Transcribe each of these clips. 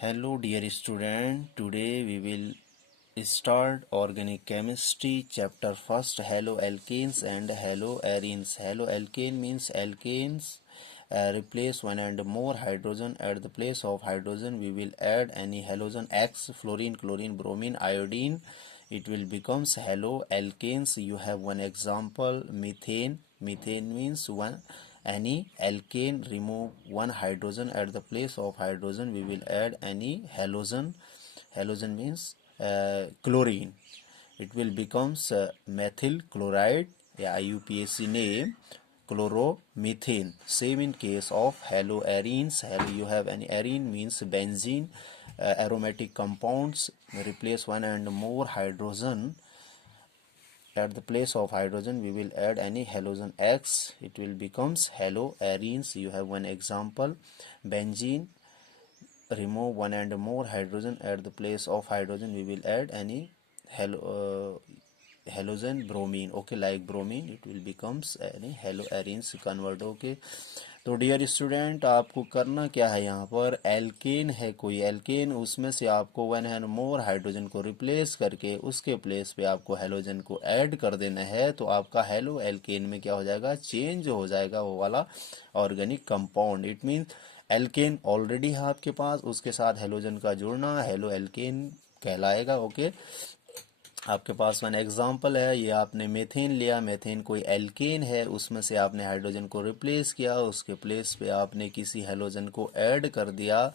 Hello dear student, today we will start organic chemistry chapter first haloalkanes and haloarenes. Haloalkane means alkanes replace one and more hydrogen. At the place of hydrogen we will add any halogen X, fluorine, chlorine, bromine, iodine. It will becomes haloalkanes. You have one example, methane. Methane means one any alkane remove one hydrogen. At the place of hydrogen we will add any halogen. Halogen means chlorine. It will becomes methyl chloride, IUPAC name, chloromethane. Same in case of haloarenes. You have an arene means benzene. Aromatic compounds replace one and more hydrogen. At the place of hydrogen we will add any halogen X. It will becomes haloarenes. You have one example, benzene remove one and more hydrogen. At the place of hydrogen we will add any halogen bromine. Okay, like bromine it will becomes any haloarenes convert. Okay, तो dear student आपको करना क्या है, यहाँ पर alkene है कोई alkene, उसमें से आपको वन एंड मोर हाइड्रोजन को रिप्लेस करके उसके प्लेस पे आपको हेलोजन को ऐड कर देना है। तो आपका हेलो एल्केन में क्या हो जाएगा, चेंज हो जाएगा वो वाला organic compound. It means alkane already है आपके पास, उसके साथ हेलोजन का जुड़ना हेलो एल्केन कहलाएगा। ओके, आपके पास वन एग्जांपल है, ये आपने मेथेन लिया, मेथेन कोई एल्केन है, उसमें से आपने हाइड्रोजन को रिप्लेस किया, उसके प्लेस पे आपने किसी हेलोजन को ऐड कर दिया,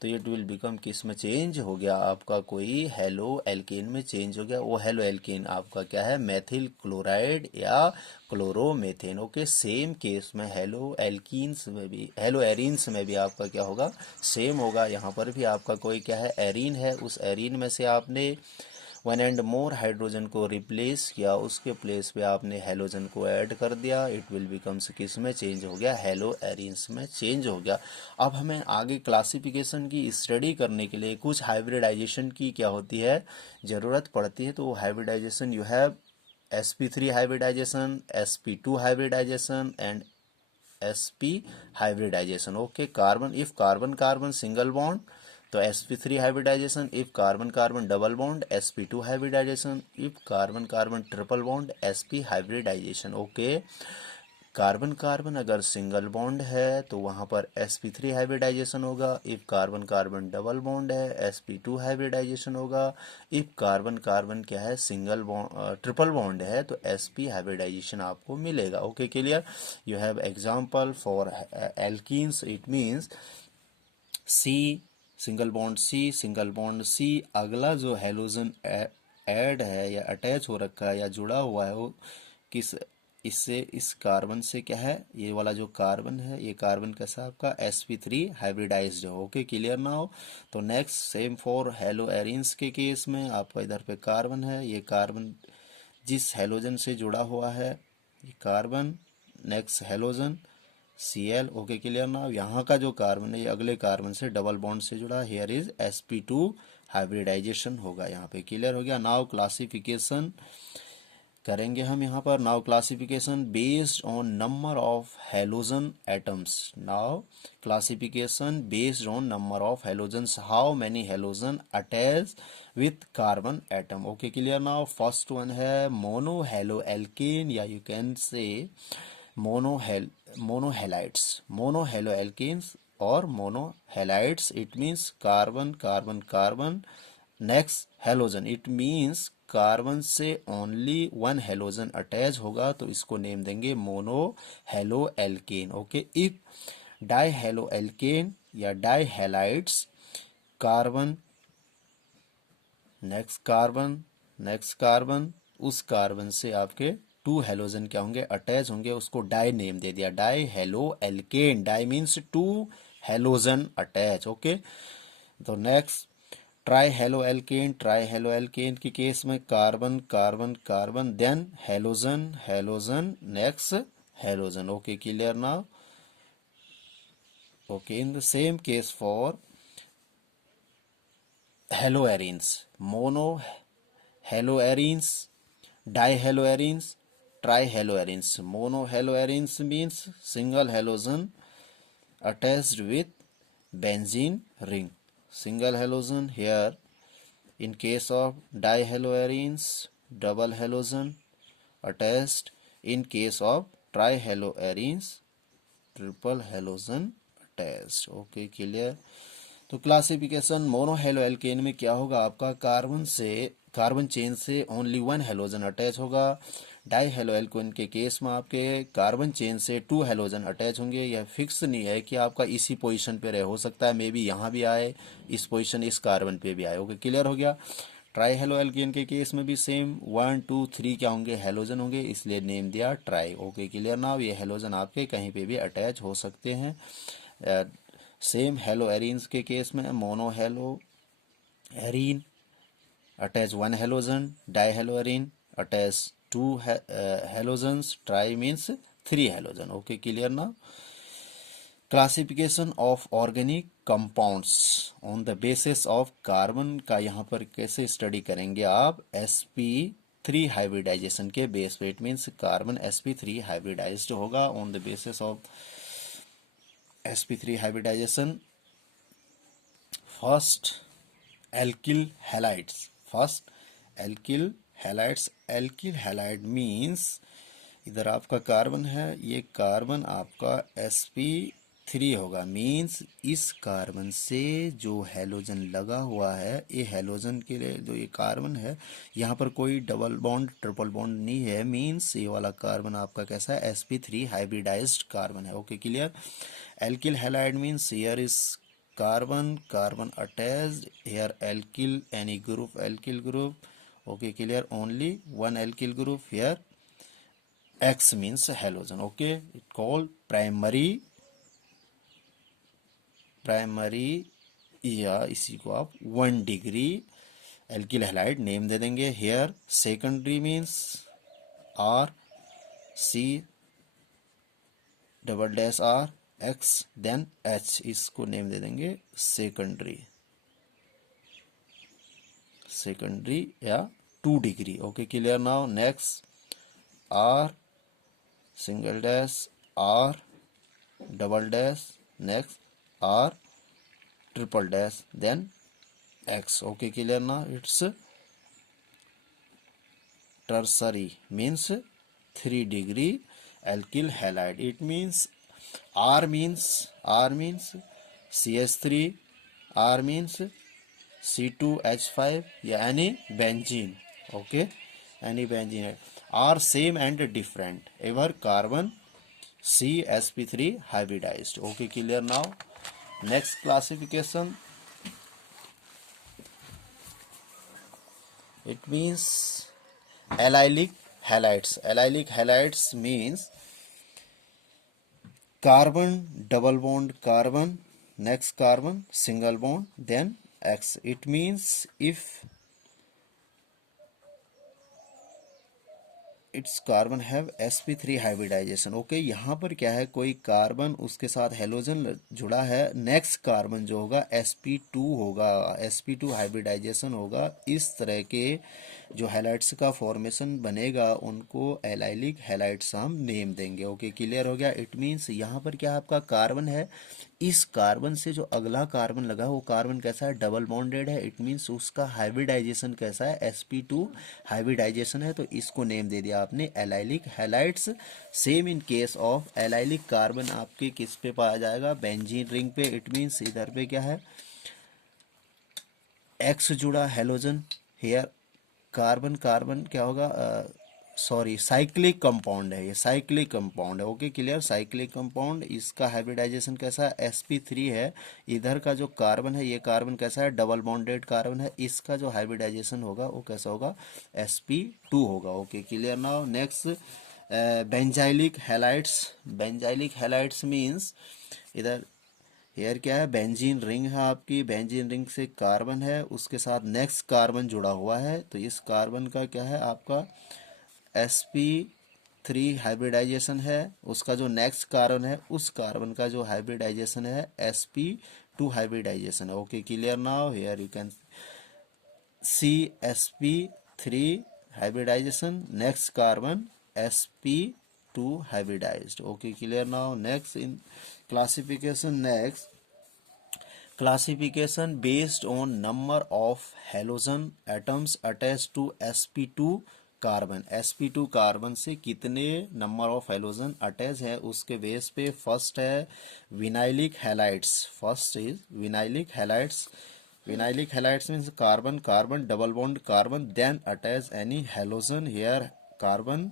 तो इट विल बिकम किस में चेंज हो गया, आपका कोई हेलो एल्केन में चेंज हो गया। वो हेलो एल्केन आपका क्या है, मेथिल क्लोराइड या क्लोरोमेथेन। ओके, सेम केस में हेलो एल्कीन्स में भी, हेलो एरीन्स में भी आपका क्या होगा, सेम होगा। यहाँ पर भी आपका कोई क्या है, एरीन है, उस एरीन में से आपने वन एंड मोर हाइड्रोजन को रिप्लेस किया, उसके प्लेस पे आपने हेलोजन को ऐड कर दिया, इट विल बिकम्स किस में चेंज हो गया, हेलो एरीन्स में चेंज हो गया। अब हमें आगे क्लासिफिकेशन की स्टडी करने के लिए कुछ हाइब्रिडाइजेशन की क्या होती है, ज़रूरत पड़ती है। तो hybridization you have sp3 hybridization, sp2 hybridization and sp hybridization. Okay, carbon if carbon carbon single bond तो sp3 hybridization, if carbon carbon double bond sp2 hybridization, if carbon carbon triple bond sp hybridization. Okay, carbon carbon अगर single bond है तो वहां पर sp3 hybridization होगा, if carbon carbon double bond है sp2 hybridisation होगा, if carbon carbon क्या है, सिंगल बॉन्ड ट्रिपल बॉन्ड है तो sp हाइब्रिडाइजेशन आपको मिलेगा। Okay, clear. You have example for alkenes, it means C single bond C, single bond C, अगला जो हेलोजन ऐड है या अटैच हो रखा है या जुड़ा हुआ है वो किस, इससे इस कार्बन से क्या है, ये वाला जो कार्बन है, ये कार्बन कैसा आपका sp3 हाइब्रिडाइज्ड है। ओके, क्लियर ना हो। तो next same for hello arenes के केस में आपका इधर पे कार्बन है, ये कार्बन जिस हेलोजन से जुड़ा हुआ है ये carbon, next halogen Cl। Okay, clear ना। यहाँ का जो कार्बन है ये अगले कार्बन से डबल बॉन्ड से जुड़ा, हेयर इज sp2 हाइब्रिडाइजेशन होगा, यहाँ पे क्लियर हो गया। नाउ क्लासिफिकेशन करेंगे हम यहाँ पर। Now classification based on number of halogen atoms. Now classification based on number of halogens, how many halogen attach with carbon atom. Okay, clear now. First one है मोनो हेलो एल्केन या you can say monohalides, monohalo alkanes और monohalides. It means carbon carbon carbon next halogen, it means carbon से only one halogen attach होगा तो इसको name देंगे mono halo alkane. Okay, if die halo alkane या di halides, carbon next carbon next carbon, उस carbon से आपके to halogen क्या होंगे, अटैच होंगे, उसको डाई नेम दे दिया, di halo alkane. Di means two halogen attach. Okay, तो next tri halo alkane, tri halo alkane के केस में carbon carbon carbon then halogen halogen next halogen. Okay, clear now. Okay, in the same case for haloarenes, mono haloarenes, di haloarenes, tri haloarenes. Mono haloarenes means single halogen attached with benzene ring, single halogen. Here in case of dihaloarenes, double halogen attached. In case of trihaloarenes, triple halogen attached. Okay clear. तो classification mono halo alkene में क्या होगा आपका, carbon chain से only one halogen attach होगा. Die halo alkane के case में आपके कार्बन चेन से टू हेलोजन अटैच होंगे. यह फिक्स नहीं है कि आपका इसी पोजीशन पे रहे, हो सकता है मे बी यहाँ भी आए, इस पोजीशन इस कार्बन पे भी आए. ओके क्लियर हो गया. ट्राई हेलो एल्केन के केस में भी सेम 1 2 3 क्या होंगे, हेलोजन होंगे, इसलिए नेम दिया ट्राई. Okay clear. नाउ ये हेलोजन आपके कहीं पे भी अटैच हो सकते हैं. सेम हेलो एरीन्स के केस में mono halo arene attach one halogen, di halo arene attach two halogens, tri means three halogen. Okay clear. Now classification of organic compounds on the basis of carbon का यहाँ पर कैसे study करेंगे आप, sp3 hybridisation के base पे. It means carbon sp3 hybridized होगा on the basis of sp3 hybridization. First alkyl halides, first alkyl halides. Alkyl halide means इधर आपका कार्बन है, ये कार्बन आपका sp3 होगा. मीन्स इस कार्बन से जो हेलोजन लगा हुआ है, ये हेलोजन के लिए जो ये कार्बन है, यहाँ पर कोई डबल बॉन्ड ट्रिपल बॉन्ड नहीं है. मीन्स ये वाला कार्बन आपका कैसा है, sp3 हाइब्रिडाइज्ड कार्बन है. Okay clear. Alkyl halide means here is carbon attached, here alkyl, any group, alkyl group. Okay clear. Only one alkyl group here. X means halogen. Okay, it called primary या इसी को आप 1 degree alkyl halide name दे देंगे. Here secondary means R C double dash R X then H, इसको name दे देंगे secondary या 2 degree. Okay clear. Now next R single dash R double dash, next R triple dash, then X. Okay clear. Now it's tertiary means 3 degree alkyl halide. It means R means CH3, R means C2H5 या any benzene. Okay, any benzene are same and different. Ever carbon C sp3 hybridized. Okay clear. Now next classification, it means allylic halides. Allylic halides means carbon double bond carbon, next carbon single bond, then X. It means if it's carbon have sp3 hybridization. Okay, यहाँ पर क्या है, कोई carbon उसके साथ halogen जुड़ा है, next carbon जो होगा sp2 होगा, sp2 हाइब्रिडाइजेशन होगा. इस तरह के जो हैलाइड्स का फॉर्मेशन बनेगा उनको एलाइलिक हैलाइड्स हम नेम देंगे. ओके क्लियर हो गया. इट मीन्स यहाँ पर क्या आपका कार्बन है, इस कार्बन से जो अगला कार्बन लगा वो कार्बन कैसा है, डबल बॉन्डेड है. इट मीन्स उसका हाइब्रिडाइजेशन कैसा है, sp2 हाइब्रिडाइजेशन है, तो इसको नेम दे दिया आपने allylic halides. Same in case of allylic carbon आपके किस पे पाया जाएगा, बेंजीन रिंग पे. इट मीन्स इधर पे क्या है, एक्स जुड़ा हेलोजन. हेयर कार्बन कार्बन क्या होगा, सॉरी साइक्लिक कंपाउंड है, ये साइक्लिक कंपाउंड है. Okay clear. साइक्लिक कंपाउंड, इसका हाइब्रिडाइजेशन कैसा है, sp3 है. इधर का जो कार्बन है, ये कार्बन कैसा है, डबल बॉन्डेड कार्बन है. इसका जो हाइब्रिडाइजेशन होगा वो कैसा होगा, sp2 होगा. Okay clear. Now next benzylic halides. Benzylic halides means इधर हेयर क्या है, बेंजीन रिंग है आपकी, बेंजीन रिंग से कार्बन है, उसके साथ नेक्स्ट कार्बन जुड़ा हुआ है, तो इस कार्बन का क्या है आपका sp3 हाइब्रिडाइजेशन है. उसका जो नेक्स्ट कार्बन है उस कार्बन का जो हाइब्रिडाइजेशन है sp2 हाइब्रिडाइजेशन है. Okay clear. Now here you can see sp3 hybridization, next carbon sp2 hybridized. Okay clear. Now next in classification, next classification based on number of halogen atoms attach to sp2 carbon. sp2 carbon से कितने number of halogen attach है उसके base पे first है vinylic halides. First is vinylic halides. Vinylic halides means carbon carbon double bond carbon then attach any halogen here carbon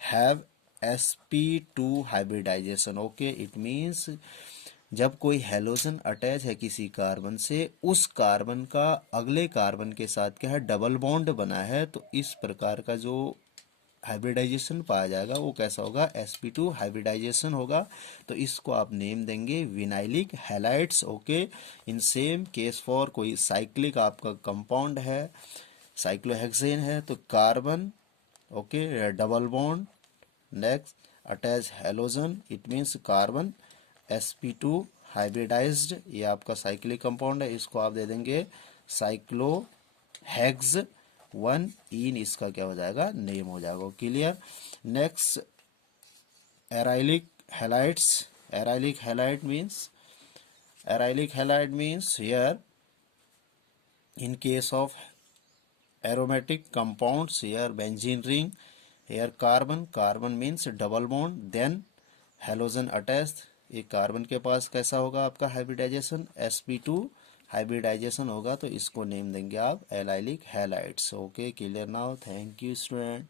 have sp2 hybridization. Okay, it means जब कोई halogen attach है किसी carbon से, उस carbon का अगले carbon के साथ क्या है, डबल बॉन्ड बना है, तो इस प्रकार का जो हाइब्रिडाइजेशन पाया जाएगा वो कैसा होगा, sp2 हाइब्रिडाइजेशन होगा। तो इसको आप नेम देंगे vinylic halides. Okay, in same case for कोई साइक्लिक आपका कंपाउंड है, साइक्लोहेक्सेन है, तो carbon okay double bond next attach halogen, it means carbon sp2 hybridized, ये आपका साइक्लिक कंपाउंड है, इसको आप दे देंगे साइक्लोहेक्स 1 इन, इसका क्या हो जाएगा, नेम हो जाएगा। Clear. Next arylic halides. Arylic halide means here in case of aromatic compounds, here benzene ring, here carbon means double bond, then halogen attached, ये कार्बन के पास कैसा होगा आपका हाइब्रिडाइजेशन, sp2 हाइब्रिडाइजेशन होगा, तो इसको नेम देंगे आप allylic halides. Okay, clear now, thank you student.